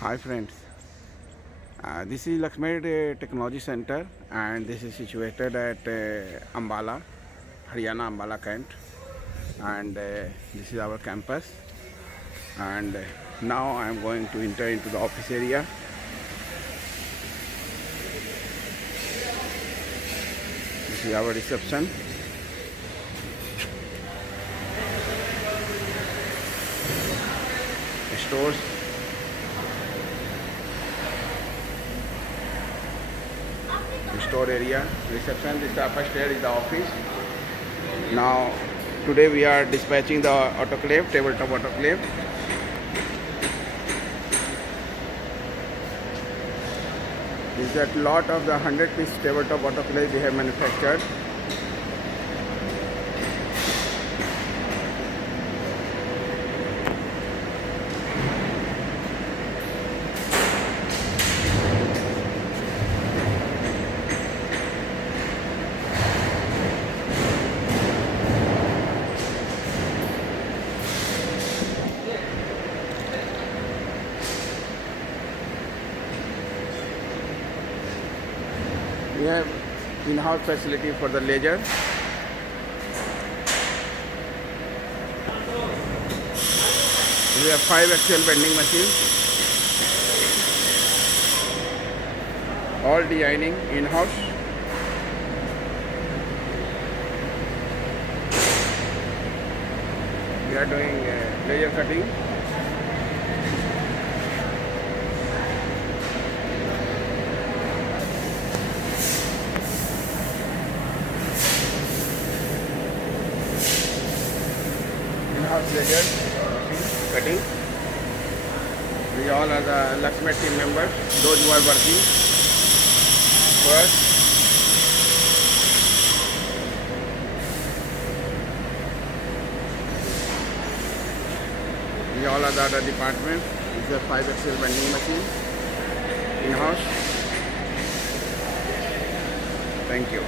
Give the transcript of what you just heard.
Hi friends, this is Lakshmi Technology Center and this is situated at Ambala, Haryana Ambala Kent, and this is our campus. And now I am going to enter into the office area. This is our reception. Stores. Store area, reception. This is the upper stair is the office. Now today we are dispatching the autoclave, tabletop autoclave. This is a lot of the 100-piece tabletop autoclave we have manufactured. We have in-house facility for the laser. We have 5 axial bending machines. All designing in-house. We are doing laser cutting. In-house laser cutting. We all are the Lakshmi team members, those who are working for us. We all are the other department. This is a 5 axial bending machine in-house. Thank you.